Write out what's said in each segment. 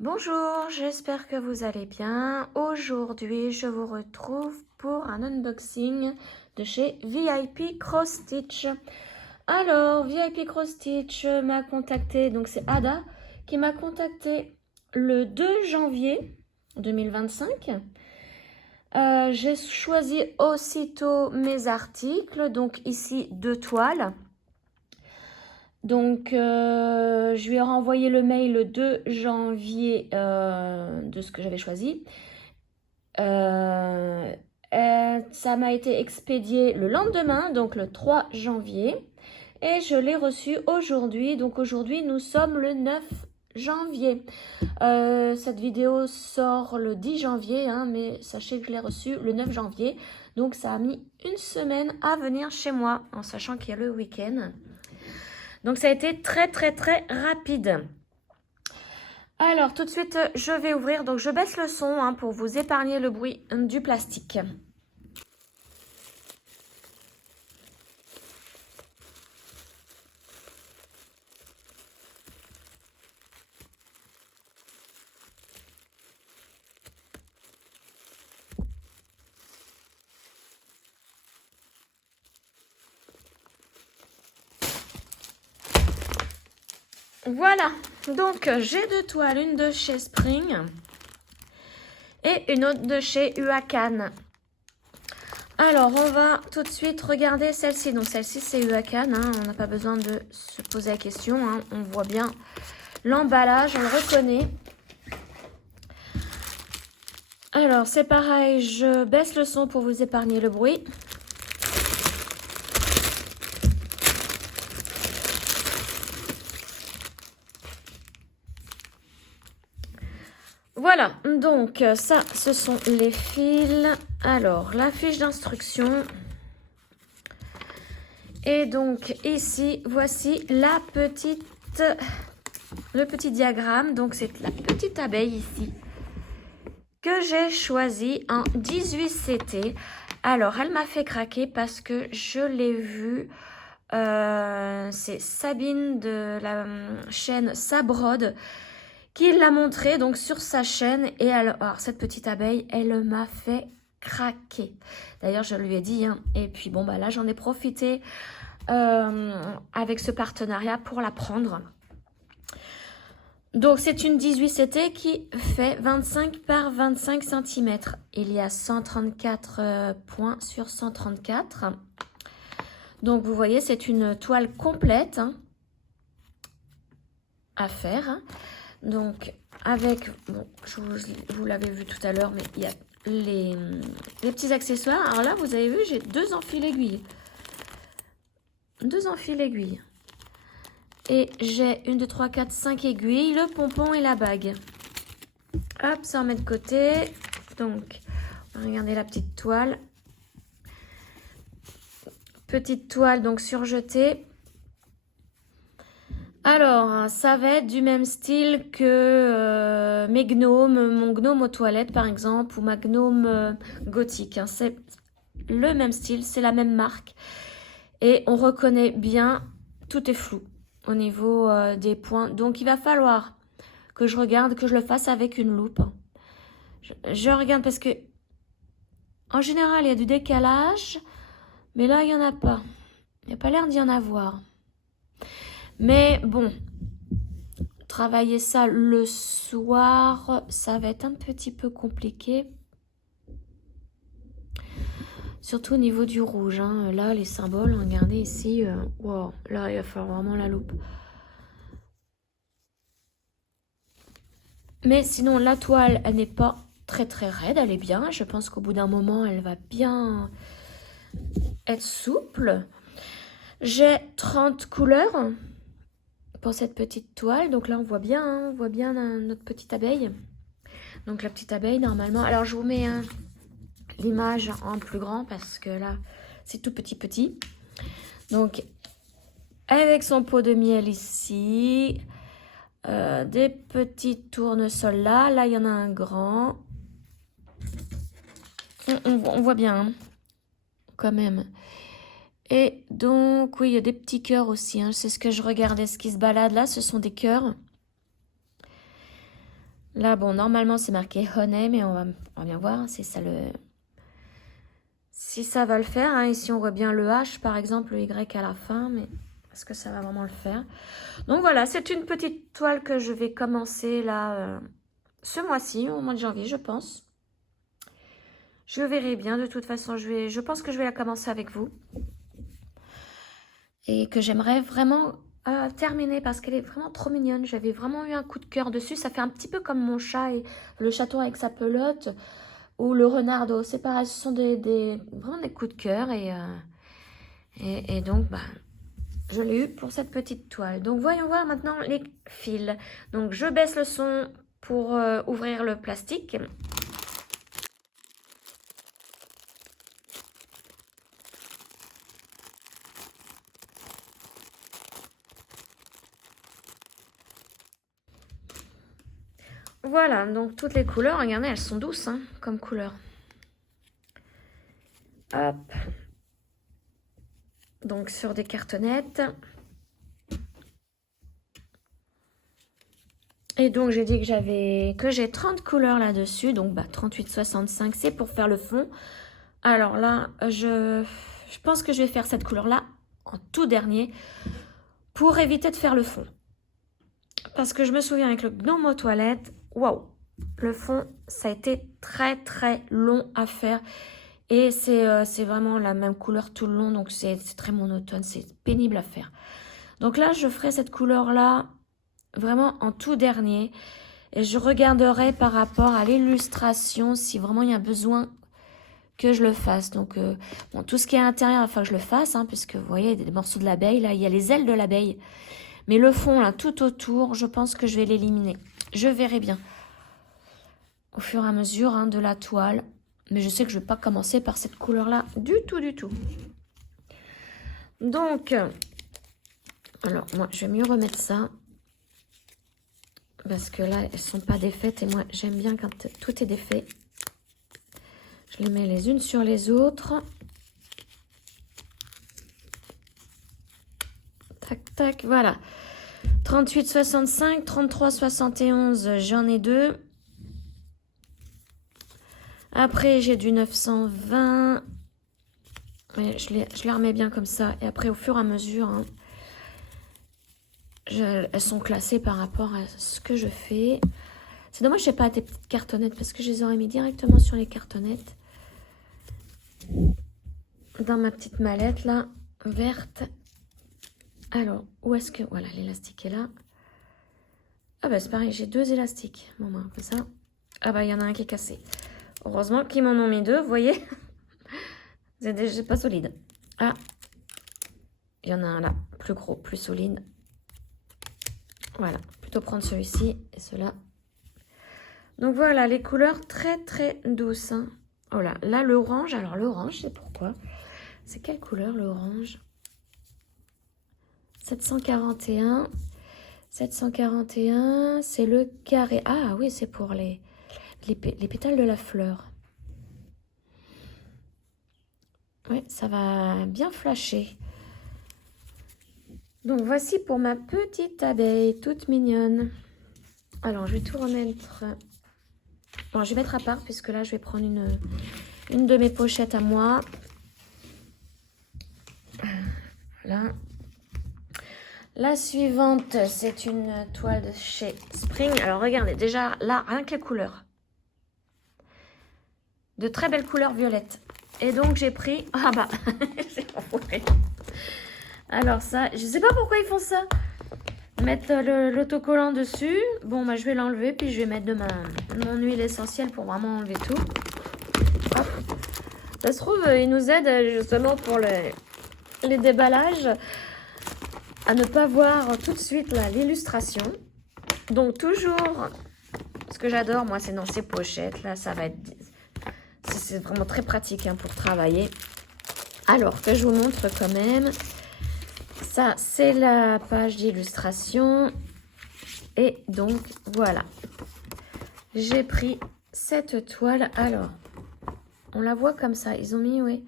Bonjour, j'espère que vous allez bien. Aujourd'hui, je vous retrouve pour un unboxing de chez VIP Cross Stitch. Alors, VIP Cross Stitch m'a contacté, donc c'est Ada qui m'a contacté le 2 janvier 2025. J'ai choisi aussitôt mes articles, donc ici 2 toiles. Donc, je lui ai renvoyé le mail le 2 janvier de ce que j'avais choisi. Ça m'a été expédié le lendemain, donc le 3 janvier. Et je l'ai reçu aujourd'hui. Donc aujourd'hui, nous sommes le 9 janvier. Cette vidéo sort le 10 janvier, hein, mais sachez que je l'ai reçu le 9 janvier. Donc ça a mis une semaine à venir chez moi, en sachant qu'il y a le week-end. Donc ça a été très rapide. Alors tout de suite je vais ouvrir, donc je baisse le son hein, pour vous épargner le bruit du plastique. Voilà, donc j'ai 2 toiles, une de chez Spring et une autre de chez Huacan. Alors on va tout de suite regarder celle-ci. Donc celle-ci c'est Huacan, hein, on n'a pas besoin de se poser la question, hein, on voit bien l'emballage, on le reconnaît. Alors c'est pareil, je baisse le son pour vous épargner le bruit. Voilà, donc ça, ce sont les fils. Alors, la fiche d'instruction. Et donc, ici, voici le petit diagramme. Donc, c'est la petite abeille ici que j'ai choisi en 18CT. Alors, elle m'a fait craquer parce que je l'ai vue. C'est Sabine de la chaîne Sabrode qui l'a montré donc sur sa chaîne. Et alors cette petite abeille, elle m'a fait craquer. D'ailleurs, je lui ai dit, hein, et puis bon, bah là, j'en ai profité avec ce partenariat pour la prendre. Donc, c'est une 18CT qui fait 25 par 25 cm. Il y a 134 points sur 134. Donc, vous voyez, c'est une toile complète hein, à faire. Hein. Donc, avec, bon, vous l'avez vu tout à l'heure, mais il y a les petits accessoires. Alors là, vous avez vu, j'ai 2 enfils aiguilles. 2 enfils aiguilles. Et j'ai 1, 2, 3, 4, 5 aiguilles, le pompon et la bague. Hop, ça on met de côté. Donc, regardez la petite toile. Petite toile, donc surjetée. Alors, ça va être du même style que mes gnomes, mon gnome aux toilettes par exemple, ou ma gnome gothique. Hein. C'est le même style, c'est la même marque. Et on reconnaît bien, tout est flou au niveau des points. Donc, il va falloir que je regarde, que je le fasse avec une loupe. Je regarde parce que, en général, il y a du décalage, mais là, il n'y en a pas. Il n'y a pas l'air d'y en avoir. Mais bon, travailler ça le soir, ça va être un petit peu compliqué. Surtout au niveau du rouge. Hein. Là, les symboles, regardez ici. Wow, là, il va falloir vraiment la loupe. Mais sinon, la toile, elle n'est pas très raide. Elle est bien. Je pense qu'au bout d'un moment, elle va bien être souple. J'ai 30 couleurs pour cette petite toile. Donc là, on voit bien, hein, on voit bien notre petite abeille. Donc la petite abeille, normalement... Alors, je vous mets l'image en plus grand parce que là, c'est tout petit. Donc, avec son pot de miel ici, des petits tournesols là. Là, il y en a un grand. On voit bien, hein, quand même. Et donc, oui, il y a des petits cœurs aussi. Hein. C'est ce que je regardais. Ce qui se balade là, ce sont des cœurs. Là, bon, normalement, c'est marqué Honey, mais on va bien voir si ça va le faire. Hein. Ici, on voit bien le H, par exemple, le Y à la fin, mais est-ce que ça va vraiment le faire? Donc voilà, c'est une petite toile que je vais commencer là, ce mois-ci, au mois de janvier, je pense. Je verrai bien, de toute façon, je pense que je vais la commencer avec vous. Et que j'aimerais vraiment terminer parce qu'elle est vraiment trop mignonne. J'avais vraiment eu un coup de cœur dessus. Ça fait un petit peu comme mon chat et le chaton avec sa pelote ou le renardo. C'est pareil, ce sont vraiment des coups de cœur. Et donc, bah, je l'ai eu pour cette petite toile. Donc, voyons voir maintenant les fils. Donc, je baisse le son pour ouvrir le plastique. Voilà, donc toutes les couleurs, regardez, elles sont douces hein, comme couleur. Hop. Donc sur des cartonnettes. Et donc j'ai dit que j'ai 30 couleurs là-dessus. Donc bah 38,65 c'est pour faire le fond. Alors là, je pense que je vais faire cette couleur-là en tout dernier pour éviter de faire le fond. Parce que je me souviens avec le gnome aux toilettes, waouh, le fond, ça a été très très long à faire. Et c'est vraiment la même couleur tout le long, donc c'est très monotone, c'est pénible à faire. Donc là, je ferai cette couleur-là vraiment en tout dernier. Et je regarderai par rapport à l'illustration si vraiment il y a besoin que je le fasse. Donc, bon, tout ce qui est à l'intérieur, il va falloir que je le fasse, hein, puisque vous voyez, il y a des morceaux de l'abeille, là, il y a les ailes de l'abeille. Mais le fond, là, tout autour, je pense que je vais l'éliminer. Je verrai bien au fur et à mesure hein, de la toile. Mais je sais que je ne vais pas commencer par cette couleur-là du tout, du tout. Donc, alors, moi, je vais mieux remettre ça. Parce que là, elles ne sont pas défaites. Et moi, j'aime bien quand tout est défait. Je les mets les unes sur les autres. Tac, tac, voilà. 38,65, 33,71, j'en ai deux. Après, j'ai du 920. Ouais, je les remets bien comme ça. Et après, au fur et à mesure, hein, elles sont classées par rapport à ce que je fais. C'est dommage, je n'ai pas des petites cartonnettes parce que je les aurais mis directement sur les cartonnettes. Dans ma petite mallette, là, verte. Alors, où est-ce que... Voilà, l'élastique est là. Ah bah c'est pareil, j'ai deux élastiques. Bon, bah, comme ça. Ah bah, il y en a un qui est cassé. Heureusement qu'ils m'en ont mis deux, vous voyez. C'est déjà pas solide. Ah, il y en a un là, plus gros, plus solide. Voilà, plutôt prendre celui-ci et ceux-là. Donc voilà, les couleurs très très douces. Hein. Oh là l'orange, alors l'orange, c'est pourquoi? C'est quelle couleur l'orange? 741. 741, c'est le carré. Ah oui, c'est pour les pétales de la fleur. Oui, ça va bien flasher. Donc voici pour ma petite abeille, toute mignonne. Alors, je vais tout remettre... Bon, je vais mettre à part, puisque là, je vais prendre une de mes pochettes à moi. Voilà. La suivante, c'est une toile de chez Spring. Alors, regardez, déjà, là, rien que les couleurs. De très belles couleurs violettes. Et donc, j'ai pris... Ah bah, c'est enfoiré. Alors ça, je sais pas pourquoi ils font ça. Mettre l'autocollant dessus. Bon, bah, je vais l'enlever, puis je vais mettre de mon huile essentielle pour vraiment enlever tout. Hop. Ça se trouve, ils nous aident justement pour les déballages à ne pas voir tout de suite l'illustration. Donc toujours, ce que j'adore, moi, c'est dans ces pochettes. Là, ça va être... C'est vraiment très pratique hein, pour travailler. Alors, que je vous montre quand même. Ça, c'est la page d'illustration. Et donc, voilà. J'ai pris cette toile. Alors, on la voit comme ça. Ils ont mis, oui.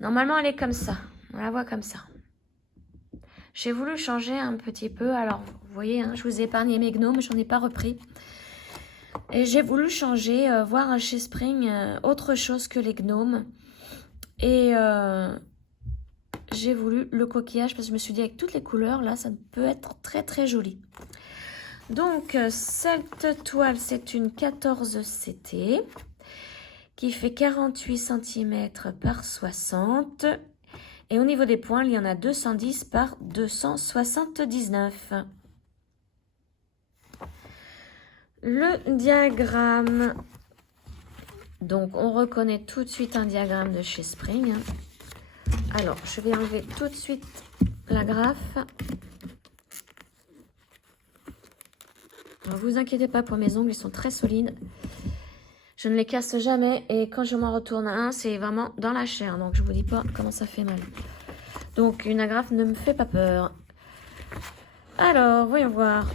Normalement, elle est comme ça. On la voit comme ça. J'ai voulu changer un petit peu. Alors, vous voyez, hein, je vous ai épargné mes gnomes. J'en ai pas repris. Et j'ai voulu changer, voir chez Spring autre chose que les gnomes. Et j'ai voulu le coquillage parce que je me suis dit avec toutes les couleurs, là, ça peut être très très joli. Donc, cette toile, c'est une 14 CT qui fait 48 cm par 60. Et au niveau des points, il y en a 210 par 279. Le diagramme. Donc, on reconnaît tout de suite un diagramme de chez Spring. Alors, je vais enlever tout de suite la graffe. Ne vous inquiétez pas pour mes ongles, ils sont très solides. Je ne les casse jamais et quand je m'en retourne un, c'est vraiment dans la chair. Donc, je ne vous dis pas comment ça fait mal. Donc, une agrafe ne me fait pas peur. Alors, voyons voir.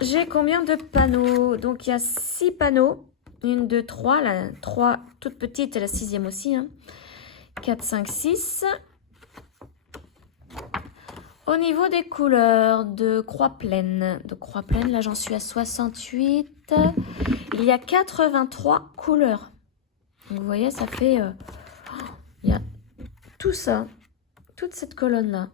J'ai combien de panneaux? Donc, il y a 6 panneaux. 1, 2, 3. La 3 toute petite et la 6e aussi. 4, 5, 6. Au niveau des couleurs de croix pleine, là j'en suis à 68. Il y a 83 couleurs. Donc, vous voyez, ça fait... il y a tout ça, toute cette colonne-là.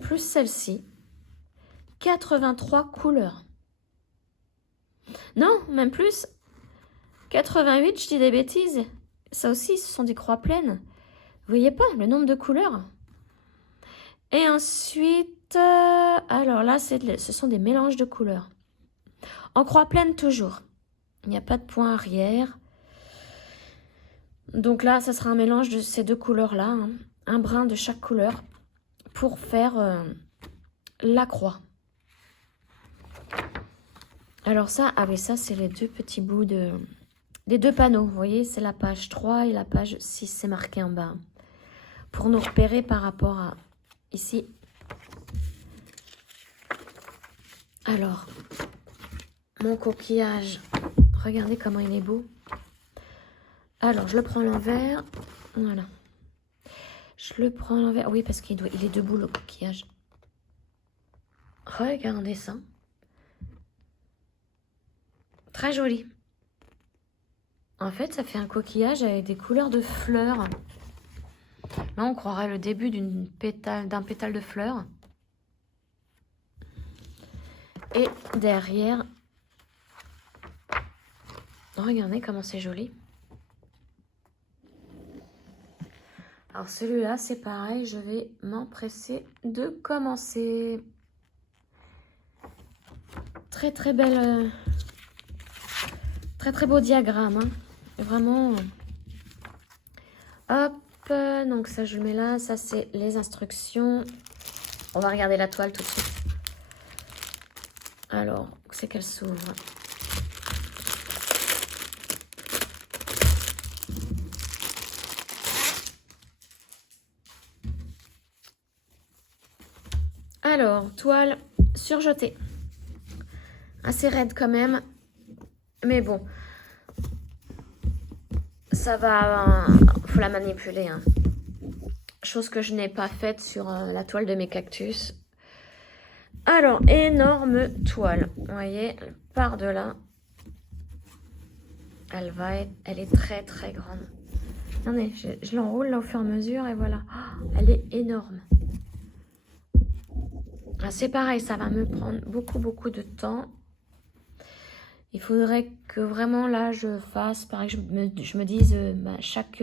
Plus celle-ci. 83 couleurs. Non, même plus. 88, je dis des bêtises. Ça aussi, ce sont des croix pleines. Vous voyez pas le nombre de couleurs? Et ensuite, alors là, ce sont des mélanges de couleurs. En croix pleine toujours. Il n'y a pas de point arrière. Donc là, ça sera un mélange de ces deux couleurs-là. Un brin de chaque couleur pour faire la croix. Alors ça, ah oui, ça c'est les deux petits bouts des deux panneaux. Vous voyez, c'est la page 3 et la page 6, c'est marqué en bas. Pour nous repérer par rapport à ici. Alors, mon coquillage, regardez comment il est beau. Alors, je le prends à l'envers. Voilà. Je le prends à l'envers. Oui, parce qu'il est debout, le coquillage. Regardez ça. Très joli. En fait, ça fait un coquillage avec des couleurs de fleurs. Là, on croirait le début d'un pétale de fleurs. Et derrière, regardez comment c'est joli. Alors celui-là, c'est pareil, je vais m'empresser de commencer. Très très belle, très très beau diagramme. Vraiment. Hop, donc ça je le mets là, ça c'est les instructions. On va regarder la toile tout de suite. Alors, c'est qu'elle s'ouvre. Alors, toile surjetée. Assez raide quand même. Mais bon. Ça va... faut la manipuler. Chose que je n'ai pas faite sur la toile de mes cactus. Alors, énorme toile. Vous voyez, par de là. Elle est très très grande. Attendez, je l'enroule là au fur et à mesure et voilà. Oh, elle est énorme. C'est pareil, ça va me prendre beaucoup de temps. Il faudrait que vraiment là je fasse, pareil, je me dise chaque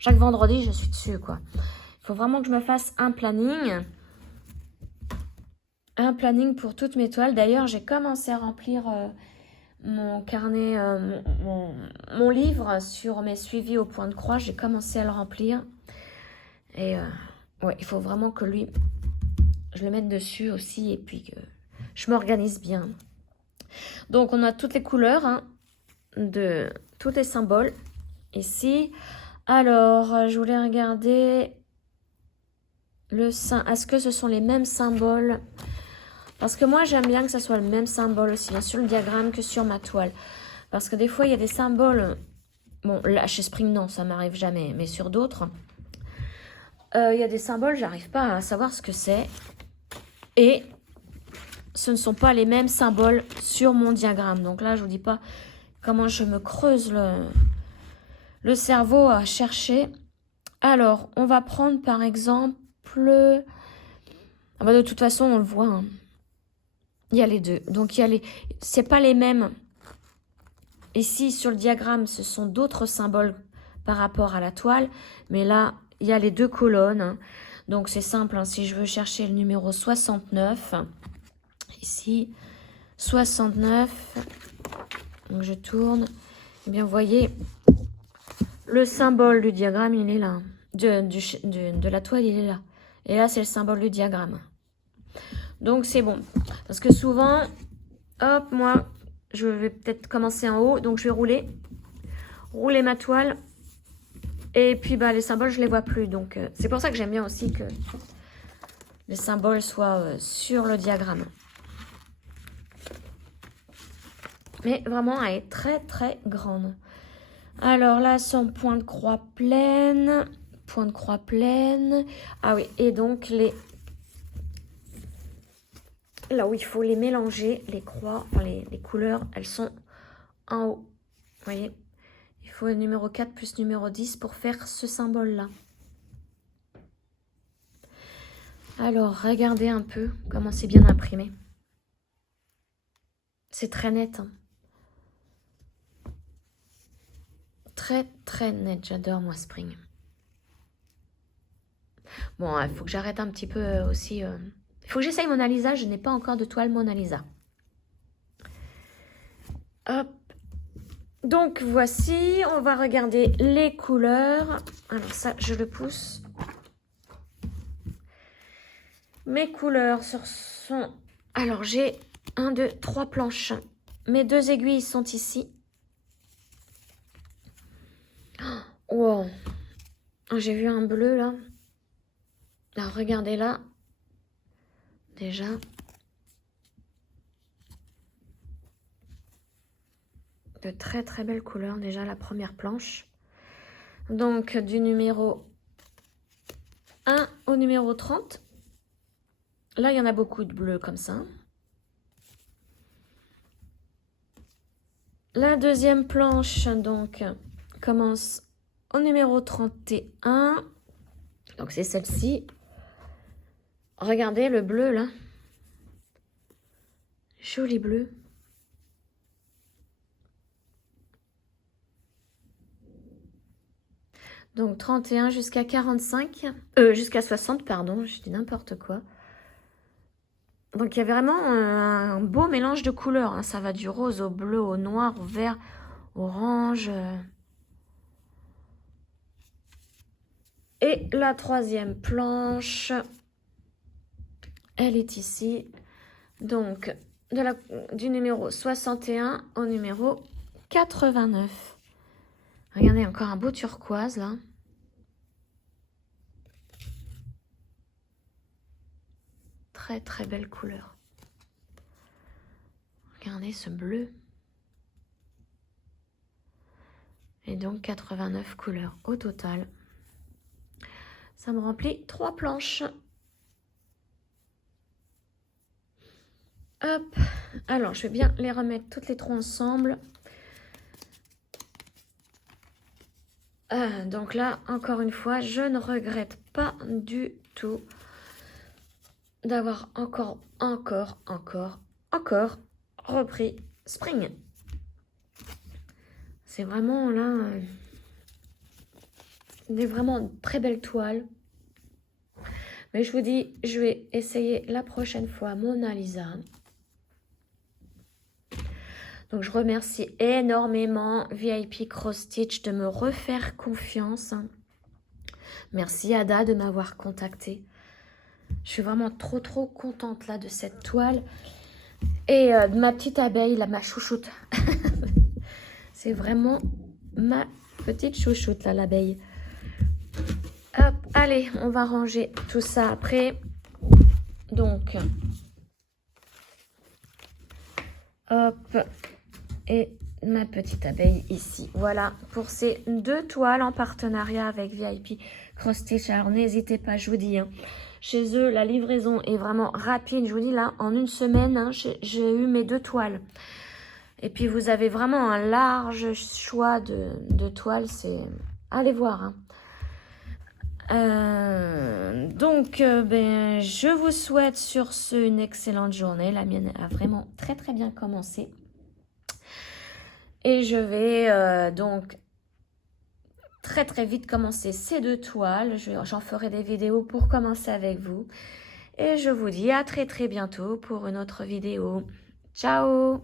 vendredi je suis dessus quoi. Il faut vraiment que je me fasse un planning. Un planning pour toutes mes toiles. D'ailleurs, j'ai commencé à remplir mon carnet, mon livre sur mes suivis au point de croix. J'ai commencé à le remplir. Et ouais, il faut vraiment que lui... je le mette dessus aussi et puis que je m'organise bien. Donc, on a toutes les couleurs de tous les symboles ici. Alors, je voulais regarder est-ce que ce sont les mêmes symboles? Parce que moi, j'aime bien que ce soit le même symbole aussi bien sur le diagramme que sur ma toile. Parce que des fois, il y a des symboles... Bon, là, chez Spring, non, ça m'arrive jamais. Mais sur d'autres, il y a des symboles, j'arrive pas à savoir ce que c'est. Et ce ne sont pas les mêmes symboles sur mon diagramme. Donc là, je vous dis pas comment je me creuse le cerveau à chercher. Alors, on va prendre par exemple... Ah bah, de toute façon, on le voit. Hein. Il y a les deux. Donc, il y a les... c'est pas les mêmes. Ici, sur le diagramme, ce sont d'autres symboles par rapport à la toile. Mais là, il y a les deux colonnes. Hein. Donc, c'est simple. Hein. Si je veux chercher le numéro 69, ici, 69, donc je tourne. Eh bien, vous voyez, le symbole du diagramme, il est là. De la toile, il est là. Et là, c'est le symbole du diagramme. Donc, c'est bon. Parce que souvent, hop, moi, je vais peut-être commencer en haut. Donc, je vais rouler ma toile. Et puis, bah, les symboles, je ne les vois plus. Donc, c'est pour ça que j'aime bien aussi que les symboles soient sur le diagramme. Mais vraiment, elle est très, très grande. Alors là, son point de croix pleine. Point de croix pleine. Ah oui, et donc là où il faut les mélanger, les croix, enfin les couleurs, elles sont en haut. Vous voyez, il faut le numéro 4 plus numéro 10 pour faire ce symbole-là. Alors, regardez un peu comment c'est bien imprimé. C'est très net. Hein. Très, très net. J'adore, moi, Spring. Bon, il faut que j'arrête un petit peu aussi... Il faut que j'essaye Mona Lisa. Je n'ai pas encore de toile Mona Lisa. Hop. Donc, voici. On va regarder les couleurs. Alors, ça, je le pousse. Mes couleurs sont... Alors, j'ai 1, 2, 3 planches. Mes 2 aiguilles sont ici. Wow. J'ai vu un bleu, là. Alors, regardez là. Déjà. De très, très belles couleurs. Déjà, la première planche. Donc, du numéro 1 au numéro 30. Là, il y en a beaucoup de bleu comme ça. La deuxième planche, donc, commence au numéro 31. Donc, c'est celle-ci. Regardez le bleu, là. Joli bleu. Donc, 31 jusqu'à 45. Jusqu'à 60, pardon. Je dis n'importe quoi. Donc, il y a vraiment un beau mélange de couleurs. Hein. Ça va du rose au bleu, au noir, au vert, orange. Et la troisième planche, elle est ici. Donc, du numéro 61 au numéro 89. Regardez, encore un beau turquoise, là. Très, très belle couleur. Regardez ce bleu. Et donc, 89 couleurs au total. Ça me remplit 3 planches. Hop. Alors, je vais bien les remettre toutes les 3 ensemble. Donc là, encore une fois, je ne regrette pas du tout d'avoir encore repris Spring. C'est vraiment là des vraiment très belles toiles. Mais je vous dis, je vais essayer la prochaine fois Mona Lisa. Donc je remercie énormément VIP Cross Stitch de me refaire confiance. Merci Ada de m'avoir contactée. Je suis vraiment trop contente là de cette toile. Et de ma petite abeille, là, ma chouchoute. C'est vraiment ma petite chouchoute là, l'abeille. Hop, allez, on va ranger tout ça après. Donc, hop, et ma petite abeille ici. Voilà pour ces 2 toiles en partenariat avec VIP Cross Stitch. Alors, n'hésitez pas, je vous dis, hein, Chez eux, la livraison est vraiment rapide. Je vous dis là, en une semaine, hein, j'ai eu mes 2 toiles. Et puis vous avez vraiment un large choix de toiles. Allez voir. Hein. Ben, je vous souhaite sur ce une excellente journée. La mienne a vraiment très très bien commencé. Et je vais donc très très vite commencer ces 2 toiles. J'en ferai des vidéos pour commencer avec vous. Et je vous dis à très très bientôt pour une autre vidéo. Ciao!